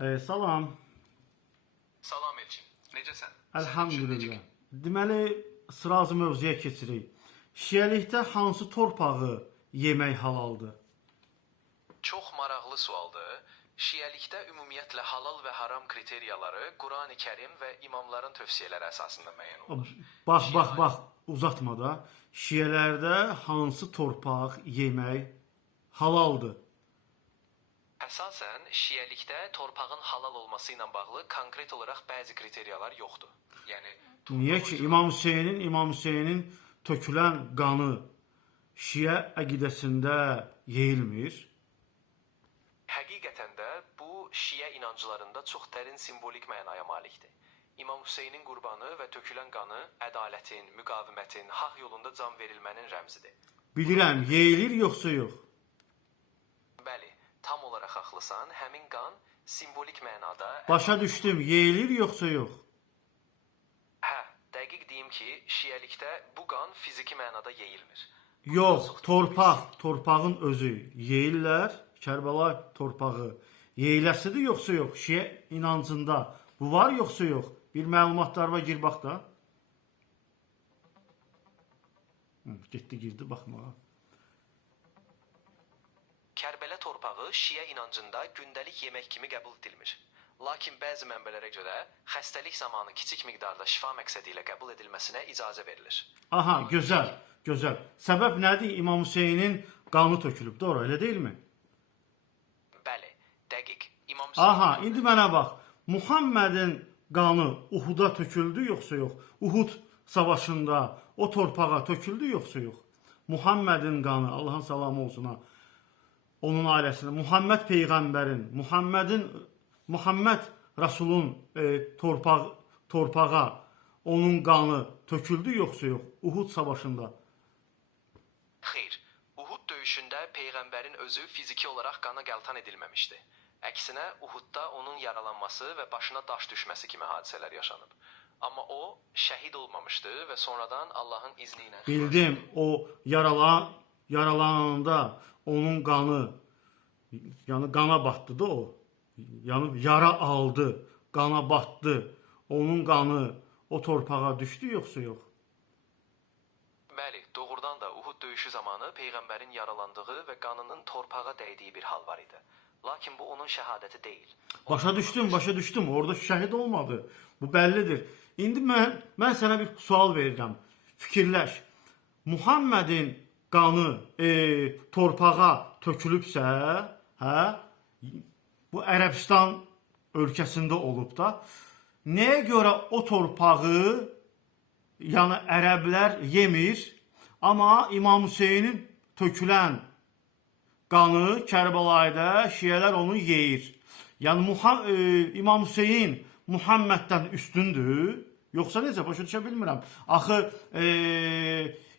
Salam. Salam Elçin, necəsən? Elhamdülillah. Deməli, sırazı mövzuya keçirik. Şiəlikdə hansı torpağı yemək halaldır? Çox maraqlı sualdır. Şiəlikdə ümumiyyətlə halal və haram kriteriyaları Qurani Kərim və imamların tövsiyələri əsasında müəyyən olunur. Bax, uzatma da. Şiələrdə hansı torpaq yemək halaldır? Əsasən, şiəlikdə torpağın halal olması ilə bağlı konkret olaraq bəzi kriteriyalar yoxdur. Yəni Niyə ki İmam Hüseynin tökülən qanı Şiə əqidəsində yeyilmir? Həqiqətən də bu Şiə inanclarında çox dərin simvolik mənaya malikdir. İmam Hüseynin qurbanı və tökülən qanı ədalətin, müqavimətin, haqq yolunda can verilmənin rəmzidir. Bilirəm, yeyilir yoxsa yox? Bəli, tam olaraq haqlısan. Həmin qan simvolik mənada Başa düşdüm, yeyilir yoxsa yox? Hə, dəqiq deyim ki, şiəlikdə bu qan fiziki mənada yeyilmir. Yox, torpağın özü yeyirlər. Kərbəla torpağı yeyiləsidir yoxsa yox? Şiə inancında bu var yoxsa yox? Bir məlumatlarına gir bax da. Girdi baxmağa. Kərbələ torpağı Şiə inancında gündəlik yemək kimi qəbul edilmir. Lakin bəzi mənbələrə görə xəstəlik zamanı kiçik miqdarda şifa məqsədi ilə qəbul edilməsinə icazə verilir. Aha, gözəl. Səbəb nədir? İmam Hüseynin qanı tökülüb, doğru, elə deyilmi? Bəli, dəqiq. İmam Aha, indi mənə bax. Muhammedin qanı Uhuda töküldü yoxsa yox? Uhud savaşında o torpağa töküldü yoxsa yox? Muhammedin qanı, Allahın salamı olsun ha. Onun ailəsinə, Muhammed peyğəmbərin, Muhammed Rasulun torpağa onun qanı töküldü yoxsa yox? Uhud savaşında. Xeyr, Uhud döyüşündə peyğəmbərin özü fiziki olaraq qana qəltan edilməmişdi. Əksinə, Uhudda onun yaralanması və başına daş düşməsi kimi hadisələr yaşanıb. Amma o şəhid olmamışdı və sonradan Allahın izni ilə Bildim, o yaralananda onun qanı, yəni qana batdı da o. Yəni yara aldı, qana batdı. Onun qanı o torpağa düşdü yoxsa yox? Bəli, doğrudan da Uhud döyüşü zamanı peyğəmbərin yaralandığı və qanının torpağa dəydiyi bir hal var idi. Lakin bu onun şəhadəti deyil. Başa düşdüm. Orada şəhid olmadı. Bu bəllidir. İndi mən sənə bir sual verirəm. Fikirləş. Muhammedin qanı torpağa tökülübsə, bu Ərəbistan ölkəsində olub da, nəyə görə o torpağı yəni ərəblər yemir, amma İmam Hüseynin tökülən qanı Kərbəlayda şiələr onu yeyir. Yəni İmam Hüseyin Muhammeddən üstündür, yoxsa necə? Başa düşə bilmirəm. Axı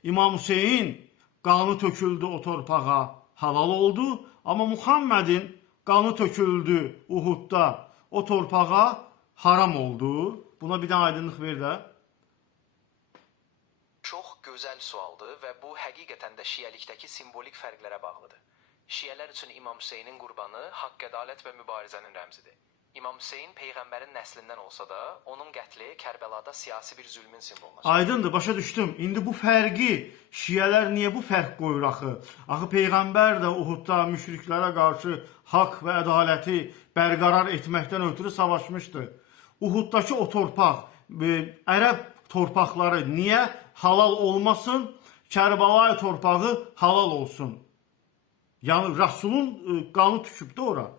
İmam Hüseyin qanı töküldü o torpağa, halal oldu, amma Muhammedin qanı töküldü Uhudda o torpağa haram oldu. Buna bir də aydınlıq ver də. Çox gözəl sualdır və bu həqiqətən də şiəlikdəki simvolik fərqlərə bağlıdır. Şiələr üçün İmam Hüseynin qurbanı haqq, ədalət və mübarizənin rəmzidir. İmam Hüseyin peyğəmbərin nəslindən olsa da, onun qətli Kərbəlada siyasi bir zülmün simvoluna çevrilir. Aydındır, başa düşdüm. İndi bu fərqi şiələr niyə bu fərq qoyur axı? Axı peyğəmbər də Uhudda müşriklərə qarşı haqq və ədaləti bərqərar etməkdən ötürü savaşmışdı. Uhuddakı o torpaq, ərəb torpaqları niyə halal olmasın? Kərbəlayı torpağı halal olsun. Yəni Rasulun qanı tükübdü ora.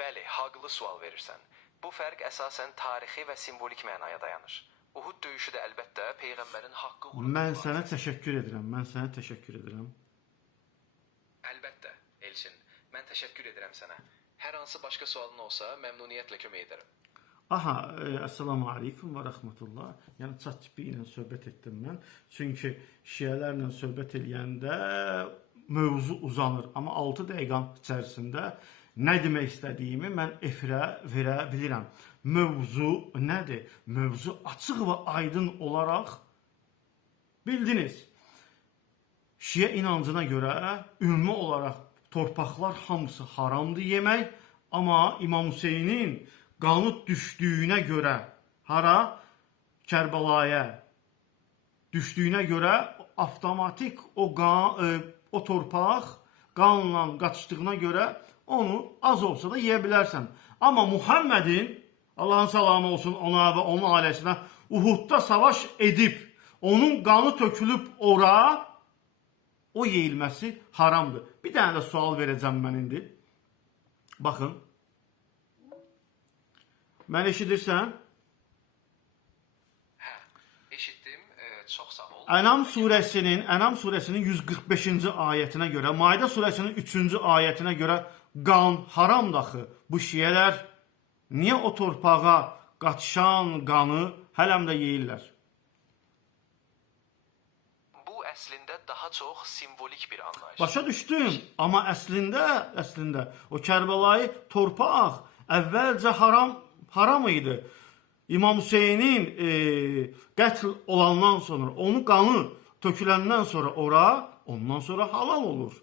Bəli, haqlı sual verirsən. Bu fərq əsasən tarixi və simvolik mənaya dayanır. Uhud döyüşü də əlbəttə peyğəmbərin haqqı uğrunda. Mən sənə təşəkkür edirəm. Əlbəttə, Elçin. Mən təşəkkür edirəm sənə. Hər hansı başqa sualın olsa, məmnuniyyətlə kömək edərəm. Aha, əssalamu aleykum və rəhmətullah. Yəni chat tipi ilə söhbət etdim mən. Çünki şiələrlə söhbət eləyəndə mövzu uzanır. Amma 6 dəqiqə içərisində nə demək istədiyimi mən efirə verə bilirəm. Mövzu nədir? Mövzu açıq və aydın olaraq bildiniz. Şiə inancına görə ümumi olaraq torpaqlar hamısı haramdır yemək, Amma İmam Hüseynin qanı düşdüyünə görə hara? Kərbəlaya düşdüyünə görə avtomatik o torpaq qanla qaçdığına görə onu az olsa da yeyə bilərsən. Amma Muhammedin, Allahın salamı olsun ona və onun ailəsinə, Uhudda savaş edib, onun qanı tökülüb ora, o yeyilməsi haramdır. Bir dənə də sual verəcəm mən indi. Baxın. Mən eşidirsən? Hə, eşitdim. Çox sağ ol. Ənam surəsinin 145-ci ayətinə görə, Maidə surəsinin 3-cü ayətinə görə qan haramdır axı. Bu şiyələr niyə o torpağa qaçışan qanı hələm də yeyirlər? Bu əslində daha çox simvolik bir anlayış. Başa düşdüm, amma əslində o Kərbəlayı torpaq əvvəlcə haram idi. İmam Hüseynin qətl olandan sonra, onun qanı töküləndən sonra ora, ondan sonra halal olur.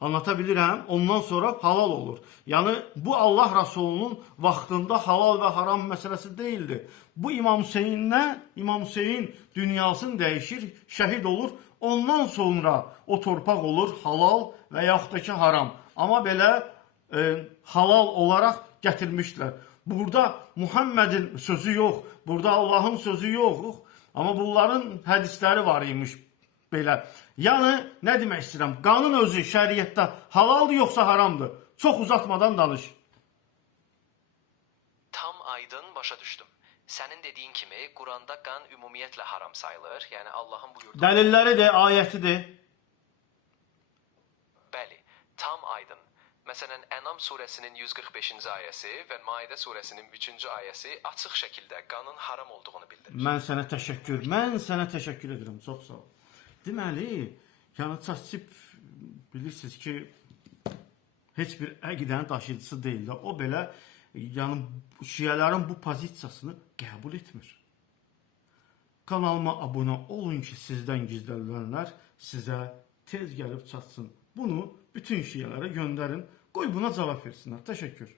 Anlata bilirəm, ondan sonra halal olur. Yəni, bu Allah Rasulunun vaxtında halal və haram məsələsi deyildi. Bu İmam Hüseyin dünyasını dəyişir, şəhid olur. Ondan sonra o torpaq olur halal və yaxud da ki haram. Amma belə halal olaraq gətirmişlər. Burada Muhammedin sözü yox, burada Allahın sözü yox. Amma bunların hədisləri var imiş belə. Yəni, nə demək istəyirəm? Qanın özü şəriətdə halaldır yoxsa haramdır? Çox uzatmadan danış. Tam aydın başa düşdüm. Sənin dediyin kimi Quranda qan ümumiyyətlə haram sayılır. Yəni Allahın buyurduğu... Dəlilləri de, ayəti de. Bəli, tam aydın. Məsələn, Ənam surəsinin 145-ci ayəsi və Maidə surəsinin 3-cü ayəsi açıq şəkildə qanın haram olduğunu bildirir. Mən sənə təşəkkür edirəm. Çox sağ ol. Deməli, yəni Çaçip bilirsiniz ki, heç bir əqidənin daşıyıcısı deyil də. O belə, yəni şiyələrin bu pozisiyasını qəbul etmir. Kanalıma abunə olun ki, sizdən gizlənilənlər sizə tez gəlib çatsın. Bunu bütün şiyələrə göndərin. Qoy buna cavab versinlər. Təşəkkür.